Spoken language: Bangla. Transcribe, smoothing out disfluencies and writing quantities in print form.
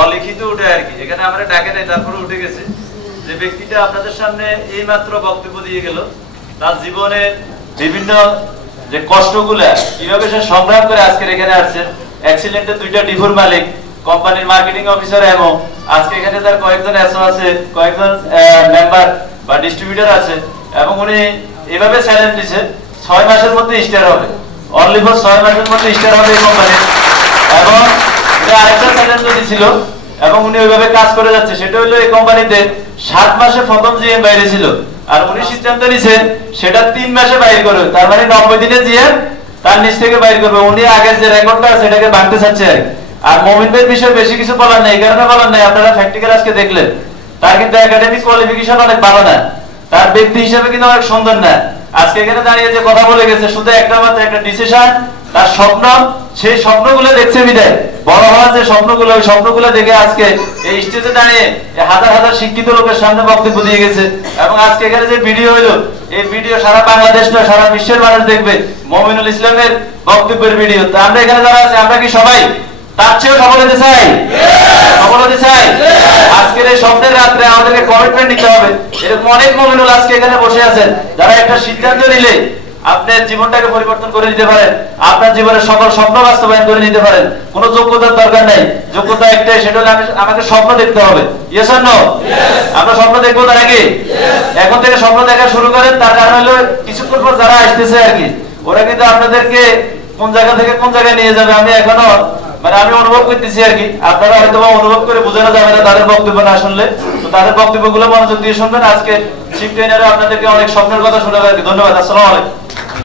অলিখিত উঠে আর কি, এখানে আমরা ডাকে নাই তারপরে উঠে গেছে। যে ব্যক্তিটা আপনাদের সামনে এই মাত্র বক্তব্য দিয়ে গেল, তার জীবনের বিভিন্ন যে কষ্টগুলা কিভাবে সে সংগ্রাম করে আজকে এখানে আসছে। অ্যাক্সিডেন্টে 2টা ডিফোর মালিক, কোম্পানির মার্কেটিং অফিসার এমও, আজকে এখানে তার কয়েকজন এসও আছে, কয়েকজন মেম্বার বা ডিস্ট্রিবিউটর আছে, এবং উনি এভাবে চ্যালেঞ্জ দিছে 6 মাসের মধ্যে স্টার হবে, অনলি ফর 6 মাসের মধ্যে স্টার হবে এই কোম্পানি। এবং আরেকটা চ্যালেঞ্জ দিয়েছিল এবং উনি ওইভাবে কাজ করে যাচ্ছে, সেটা হলো এই কোম্পানিতে 7 মাসে প্রথম জিএম বাইরে ছিল, আর উনি সিদ্ধান্ত নিছে সেটা 3 মাসে বাইর করবে, তার মানে 90 দিনে জিএম তার নিচ থেকে বাইর করবে। উনি আগে যে রেকর্ডটা আছে সেটাকে ভাঙতে চাচ্ছে। আর মমিন ভাইয়ের বিষয়ে বেশি কিছু বলার নেই, এই কারণে বলার নেই, আপনারা প্র্যাকটিক্যাল আজকে দেখলেন তার কিন্তু একাডেমিক কোয়ালিফিকেশন অনেক ভালো না, তার ব্যক্তি হিসেবে কিন্তু অনেক সুন্দর না। আজকে এখানে দাঁড়িয়ে যে কথা বলে গেছে শুধু একটা মাত্র একটা ডিসিশন, তার স্বপ্ন, সেই স্বপ্নগুলো দেখছে বিদায় বড় হওয়ার যে স্বপ্নগুলো, ওই স্বপ্নগুলো দেখে আজকে এই স্টেজে দাঁড়িয়ে হাজার হাজার শিক্ষিত লোকের সামনে বক্তব্য দিয়ে গেছে। এবং আজকে এখানে যে ভিডিও হইলো, এই ভিডিও সারা বাংলাদেশ নয় সারা বিশ্বের মানুষ দেখবে, মমিনুল ইসলামের বক্তব্যের ভিডিও। তো আমরা এখানে যারা আছি আমরা কি সবাই তার চেয়েও সফল হতে চাই? সফল হতে চাই? আজকের এই স্বপ্নের রাত্রে আমাদেরকে কমিটমেন্ট নিতে হবে। এরকম অনেক মুমিনুল আজকে এখানে বসে আছেন যারা একটা সিদ্ধান্ত নিলে আপনার জীবনটাকে পরিবর্তন করে নিতে পারেন, আপনার জীবনের সকল স্বপ্ন বাস্তবায়ন করে নিতে পারেন। কোনো যোগ্যতার দরকার নেই, যোগ্যতা একটাই, সেটা হলো আমাকে স্বপ্ন দেখতে হবে। Yes or no? আমরা স্বপ্ন দেখবো তার আগে এখন থেকে স্বপ্ন দেখা শুরু করেন। তার কারণ হলো কিছুক্ষণ পর যারা আসতেছে আর কি, ওরা কিন্তু আপনাদেরকে কোন জায়গা থেকে কোন জায়গায় নিয়ে যাবে আমি এখনো আমি অনুভব করতেছি আর কি। আপনারা হয়তো অনুভব করে বোঝানো যাবে না তাদের বক্তব্য না শুনলে, তো তাদের বক্তব্যগুলো মনোযোগ দিয়ে শুনবেন। আজকে শিফট ট্রেনারও আপনাদেরকে অনেক স্বপ্নের কথা শোনাবে আর কি। ধন্যবাদ। আসসালামু আলাইকুম।